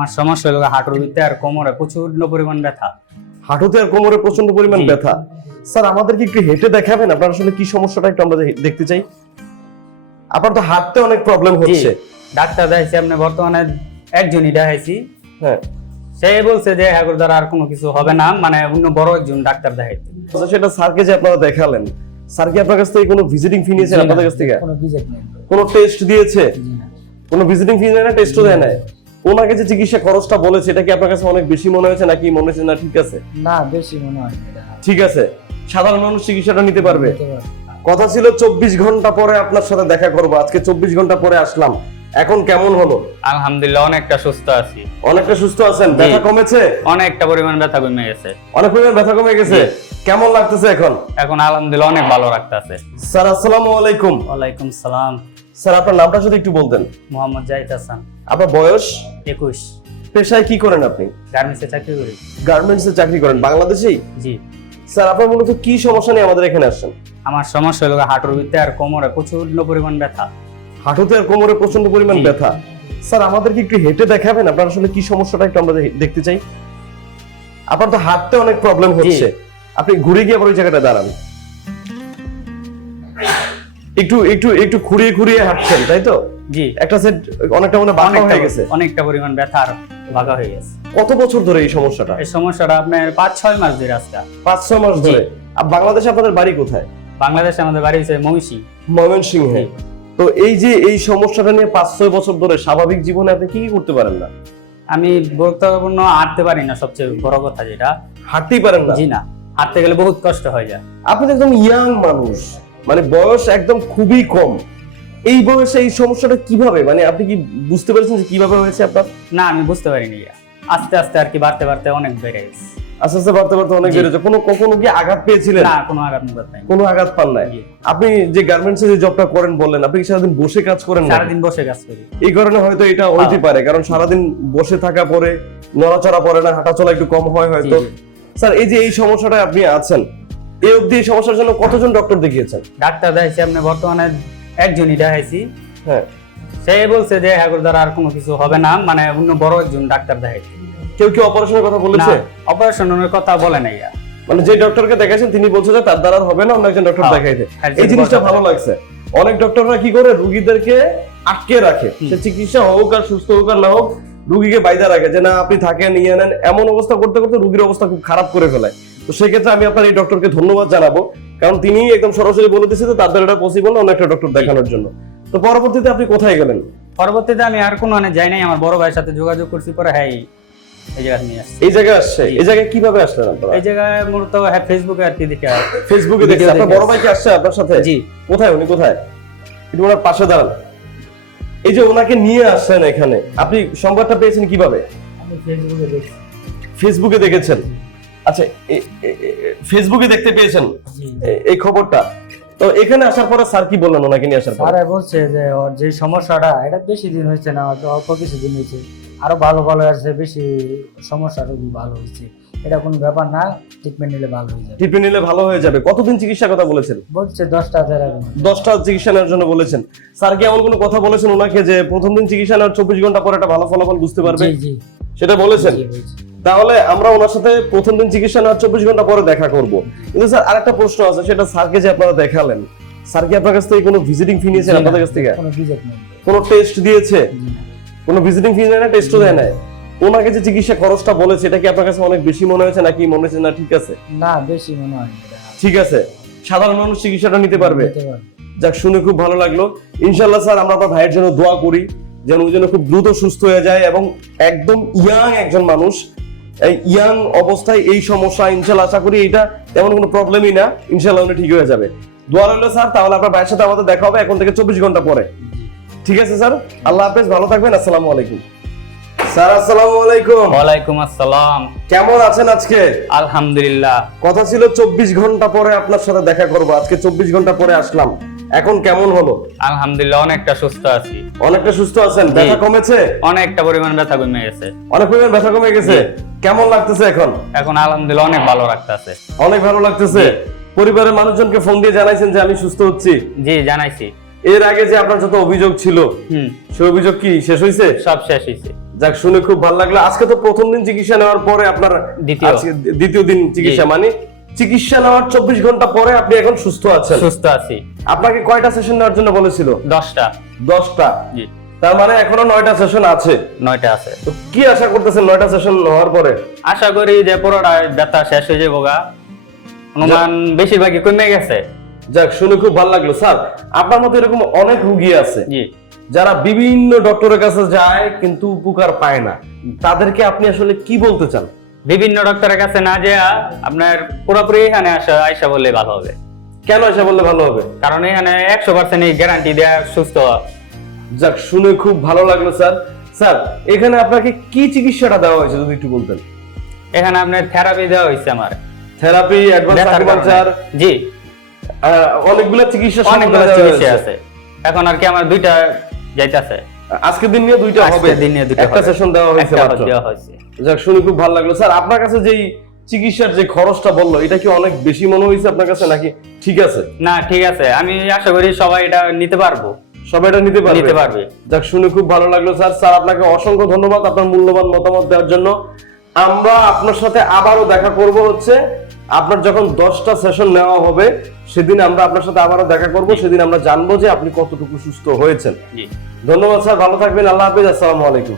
আমার সমস্যা হলো হাঁটুতে আর কোমরে প্রচন্ড পরিমাণ ব্যথা। হাঁটুতে আর কোমরে প্রচন্ড পরিমাণ ব্যথা। স্যার আমাদেরকে একটু হেঁটে দেখাবেন আপনার আসলে কি সমস্যাটা একটু আমরা দেখতে চাই। আপনার তো হাঁটতে অনেক প্রবলেম হচ্ছে। ডাক্তার দেখাইছি, আপনি বর্তমানে একজনই দেখাইছি। হ্যাঁ, সে বলছে যে হ্যাঁ দ্বারা আর কোনো কিছু হবে না, মানে অন্য বড় একজন ডাক্তার দেখাইতে। আচ্ছা, সেটা স্যারকে যে আপনারা দেখালেন, স্যার কি আপনার কাছ থেকে কোনো ভিজিটিং ফি নিয়েছেন? আপনাদের কাছ থেকে কোনো ভিজিট নেই, কোনো টেস্ট দিয়েছে? জি না। কোনো ভিজিটিং ফি নেয় না, টেস্টও দেয় না? ওনাকে যে চিকিৎসা খরচটা বলেছে এটা কি আপনার কাছে অনেক বেশি মনে হয়েছে নাকি মনে হচ্ছে না ঠিক আছে? না, বেশি মনে হয় এটা। ঠিক আছে, সাধারণ মানুষ চিকিৎসাটা নিতে পারবে। নিতে পারবে। কথা ছিল 24 ঘন্টা পরে আপনার সাথে দেখা করব, আজকে 24 ঘন্টা পরে আসলাম। এখন কেমন হলো? আলহামদুলিল্লাহ অনেকটা সুস্থ আছি। অনেকটা সুস্থ আছেন? ব্যথা কমেছে? অনেকটা পরিমাণ ব্যথা কমে গেছে। অনেক পরিমাণ ব্যথা কমে গেছে। কেমন লাগতেছে এখন? এখন আলহামদুলিল্লাহ অনেক ভালো লাগতেছে। স্যার আসসালামু আলাইকুম। ওয়ালাইকুম সালাম। স্যার আপনার নামটা যদি একটু বলতেন। মোহাম্মদ জাহিদ হাসান। আপনার বয়স? 21। পেশায় কি করেন আপনি? গার্মেন্টসে চাকরি করি। গার্মেন্টসে চাকরি করেন, বাংলাদেশেই? জি। স্যার আপনার মূলত কি সমস্যা নিয়ে আমাদের এখানে আসছেন? আমার সমস্যা হলো হাঁটুতে আর কোমরে প্রচন্ড পরিমাণ ব্যথা। হাঁটুতে আর কোমরে প্রচন্ড পরিমাণ ব্যথা। স্যার আমাদেরকে একটু হেঁটে দেখাবেন আপনার আসলে কি সমস্যাটা একটু আমরা দেখতে চাই। আপনার তো হাঁটতে অনেক প্রবলেম হচ্ছে। আপনি ঘুরে গিয়ে আবার ওই জায়গাটা দাঁড়ান। একটু একটু একটু ঘুরিয়ে ঘুরিয়ে হাঁটছেন, তাই তো? জি। একটা সেট অনেকটা মনে বাঁকা হয়ে গেছে। অনেকটা পরিমাণ ব্যথা আর বাঁকা হয়ে গেছে। কত বছর ধরে এই সমস্যাটা? এই সমস্যাটা আপনার 5-6 মাস ধরে আজকে। 5-6 মাস ধরে। আর বাংলাদেশে আপনাদের বাড়ি কোথায়? বাংলাদেশে আমাদের বাড়ি হচ্ছে ময়মনসিংহে। তো এই যে এই সমস্যাটা নিয়ে 5-6 বছর ধরে স্বাভাবিক জীবনে আপনি কি কি করতে পারেন না? আমি গুরুত্বপূর্ণ হাঁটতে পারি না, সবচেয়ে বড় কথা যেটা। হাঁটতেই পারেন না? জি না, হাঁটতে গেলে বহুত কষ্ট হয়ে যায়। আপনি তো একদম ইয়াং মানুষ, মানে বয়স একদম খুবই কম। এই বয়সে এই সমস্যাটা কিভাবে, মানে আপনি কি বুঝতে পারছেন যে কিভাবে হয়েছে আপনার? না, আমি বুঝতে পারিনি। আস্তে আস্তে আর কি বাড়তে বাড়তে অনেক বেড়ে গেছে। আস্তে আস্তে বাড়তে বাড়তে অনেক বেড়েছে। কখনো কি আঘাত পেয়েছিলেন? না, কোনো আঘাত নাই। কোনো আঘাত পান নাই? আপনি যে গার্মেন্টসে যে জবটা করেন বললেন, আপনি কি সারাদিন বসে কাজ করেন? সারাদিন বসে কাজ করি। এই কারণে হয়তো এটা হইতে পারে, কারণ সারাদিন বসে থাকা পরে নড়াচড়া পড়ে না, হাঁটাচলা একটু কম হয় হয়তো। স্যার এই যে এই সমস্যাটা আপনি আছেন, এই অবধি এই সমস্যার জন্য কতজন ডক্টর দেখিয়েছেন? ডাক্তার দেখাইছি, আপনি বর্তমানে একজনই দেখাইছি। হ্যাঁ, সে বলছে যে হ্যাঁ দ্বারা আর কোনো কিছু হবে না, মানে অন্য বড় একজন ডাক্তার দেখাইছি। কেউ কি অপারেশনের কথা বলেছে? অপারেশনের কথা বলে নাই। মানে যে ডক্টরকে দেখাইছেন তিনি বলছে যে তার দ্বারা আর হবে না, অন্য একজন ডক্টর দেখাইতে। এই জিনিসটা ভালো লাগছে। অনেক ডক্টররা কি করে রোগীদেরকে আটকে রাখে, সে চিকিৎসা হোক আর সুস্থ হোক আর না হোক, রোগীকে বাইরে রাখে যে না আপনি থাকেন নিয়ে নেন, এমন অবস্থা করতে করতে রোগীর অবস্থা খুব খারাপ করে ফেলায়। তো সেক্ষেত্রে আমি আপনার এই ডক্টরকে ধন্যবাদ জানাবো, কারণ তিনি একদম সরাসরি বলে দিয়েছে যে তার দ্বারা এটা পসিবল না অন্য একটা ডক্টর দেখানোর জন্য। তো পরবর্তীতে আপনি কোথায় গেলেন? পরবর্তীতে আমি আর কোনো যাই নাই, আমার বড় ভাইয়ের সাথে যোগাযোগ করছি, পরে হ্যাঁ এই জায়গায় নিয়ে আসছি। এই জায়গায় আসছে? এই জায়গায় কিভাবে আসলেন আপনারা? এই জায়গায় মূলত হ্যাঁ ফেসবুকে আর কি দেখে। ফেসবুকে দেখছেন? আপনার বড় ভাই কি আসছে আপনার সাথে? জি। কোথায়, উনি কোথায়? একটু ওনার পাশে দাঁড়ান। এই যে ওনাকে নিয়ে আসছেন এখানে, আপনি সংবাদটা পেয়েছেন কিভাবে? আমি ফেসবুকে দেখছি। ফেসবুকে দেখেছেন? আচ্ছা, ফেসবুকে দেখতে পেয়েছেন এই খবরটা? তো এখানে আসার পরে স্যার কি বললেন ওনাকে নিয়ে আসার পরে? স্যার বলছে যে ওর যে সমস্যাটা এটা বেশি দিন হয়েছে না, অল্প কিছু দিন হয়েছে, আরো ভালো ভালো আসছে, বেশি সমস্যা রোগী ভালো হয়েছে, এটা কোনো ব্যাপার না, ট্রিটমেন্ট নিলে ভালো হয়ে যাবে। ট্রিটমেন্ট নিলে ভালো হয়ে যাবে। কতদিন চিকিৎসার কথা বলেছেন? বলছে 10টা 10টা চিকিৎসা নেওয়ার জন্য বলেছেন। স্যার কি এমন কোনো কথা বলেছেন ওনাকে যে প্রথম দিন চিকিৎসা নেওয়ার 24 ঘন্টা পরে একটা ভালো ফলাফল বুঝতে পারবে? জি জি সেটা বলেছেন? জি, বলছে। তাহলে আমরা ওনার সাথে প্রথম দিন চিকিৎসা নেওয়ার 24 ঘন্টা পরে দেখা করব। কিন্তু স্যার আরেকটা প্রশ্ন আছে, সেটা স্যারকে যে আপনারা দেখালেন, স্যার কি আপনার কাছ থেকে কোনো ভিজিটিং ফি নিয়েছেন? আপনাদের কাছ থেকে কোনো ভিজিট নেই, কোনো টেস্ট দিয়েছে? জি না। কোনো ভিজিটিং ফি নেয় না, টেস্টও দেয় না? ওনাকে যে চিকিৎসা খরচটা বলেছে এটা কি আপনার কাছে অনেক বেশি মনে হয়েছে নাকি মনে হচ্ছে না ঠিক আছে? না, বেশি মনে হয় না। ঠিক আছে, সাধারণ মানুষ চিকিৎসাটা নিতে পারবে। নিতে পারবে। যাক, শুনে খুব ভালো লাগলো। ইনশাআল্লাহ স্যার আমরা আপনার ভাইয়ের জন্য দোয়া করি যেন ওই জন্য খুব দ্রুত সুস্থ হয়ে যায়, এবং একদম ইয়াং একজন মানুষ, এই ইয়াং অবস্থায় এই সমস্যা ইনশাআল্লাহ আশা করি এটা তেমন কোনো প্রবলেমই না, ইনশাআল্লাহ উনি ঠিক হয়ে যাবে। দোয়া রইল স্যার। তাহলে আপনার ভাইয়ের সাথে আমাদের দেখা হবে এখন থেকে 24 ঘন্টা পরে। ঠিক আছে স্যার, আল্লাহ হাফেজ, ভালো থাকবেন। আসসালামু আলাইকুম। স্যার আসসালামু আলাইকুম। ওয়ালাইকুম আসসালাম। কেমন আছেন আজকে? আলহামদুলিল্লাহ। কথা ছিল 24 ঘন্টা পরে আপনার সাথে দেখা করব, আজকে 24 ঘন্টা পরে আসলাম। এখন কেমন হলো? আলহামদুলিল্লাহ অনেকটা সুস্থ আছি। অনেকটা সুস্থ আছেন? ব্যথা কমেছে? অনেকটা পরিমাণ ব্যথা কমে গেছে। অনেক পরিমাণ ব্যথা কমে গেছে। কেমন লাগতেছে এখন? এখন আলহামদুলিল্লাহ অনেক ভালো লাগতেছে। অনেক ভালো লাগতেছে। পরিবারের মানুষজনকে ফোন দিয়ে জানাইছেন যে আমি সুস্থ হচ্ছি? জি জানাইছি। এর আগে যে আপনার যত অভিযোগ ছিল সেই অভিযোগ কি শেষ হয়েছে? সব শেষ হয়েছে। যাক, শুনে খুব ভালো লাগলো। আজকে তো প্রথম দিন চিকিৎসা নেওয়ার পরে আপনার আজকে দ্বিতীয় দিন চিকিৎসা, মানে চিকিৎসা নেওয়ার 24 ঘন্টা পরে আপনি এখন সুস্থ আছেন? সুস্থ আছি। আপনাকে কয়টা সেশন নেওয়ার জন্য বলেছিল? 10টা। 10টা? জি। তার মানে এখনো 9টা সেশন আছে? 9টা আছে। তো কি আশা করতেছেন 9টা সেশন হওয়ার পরে? আশা করি যে পুরোটা ব্যথা শেষ হয়ে যাবো গা, অনুমান বেশিরভাগই কমে গেছে। যাক, শুনে খুব ভালো লাগলো। স্যার, আপনার মতো এরকম অনেক রোগী আছে জি। যারা বিভিন্ন ডক্টরের কাছে যায় কিন্তু উপকার পায় না, তাদেরকে আপনি আসলে কি বলতে চান? বিভিন্ন ডক্টরের কাছে না যেয়া আপনার পুরোপুরি এখানে আইসা বললে ভালো হবে। কেন এসে বললে ভালো হবে? কারণ এখানে 100% গ্যারান্টি দেয়া সুস্থ। যাক, শুনে খুব ভালো লাগলো স্যার। স্যার, এখানে আপনাকে কি চিকিৎসাটা দেওয়া হয়েছে যদি একটু বলতেন? এখানে আপনার থেরাপি দেওয়া হয়েছে আমার। থেরাপি, অ্যাডভান্স ব্যথার আকুপাঞ্চার, কারণে। জি, অনেকগুলো চিকিৎসা অনেকগুলো চিকিৎসা আছে। এখন আর কি আমার 2টা যাইতাছে। আজকের দিন নিয়ে 2টা হবে? আজকের দিন নিয়ে 2টা একটা হবে। সেশন দেওয়া হয়েছে একটা মাত্র? দেওয়া হয়েছে। যাক, শুনে খুব ভালো লাগলো। স্যার, আপনার কাছে যেই চিকিৎসার যে খরচটা বললো, এটা কি অনেক বেশি মনে হয়েছে আপনার কাছে নাকি ঠিক আছে? না, ঠিক আছে। আমি আশা করি সবাই এটা নিতে পারবো। সবাই এটা নিতে পারবে? যাক, শুনে খুব ভালো লাগলো স্যার। স্যার, আপনাকে অসংখ্য ধন্যবাদ আপনার মূল্যবান মতামত দেওয়ার জন্য। আমরা আপনার সাথে আবারও দেখা করব, হচ্ছে আপনার যখন 10টা সেশন নেওয়া হবে সেদিন আমরা আপনার সাথে আবারও দেখা করব। সেদিন আমরা জানবো যে আপনি কতটুকু সুস্থ হয়েছেন। জি। ধন্যবাদ স্যার, ভালো থাকবেন। আল্লাহ হাফেজ। আসসালামু আলাইকুম।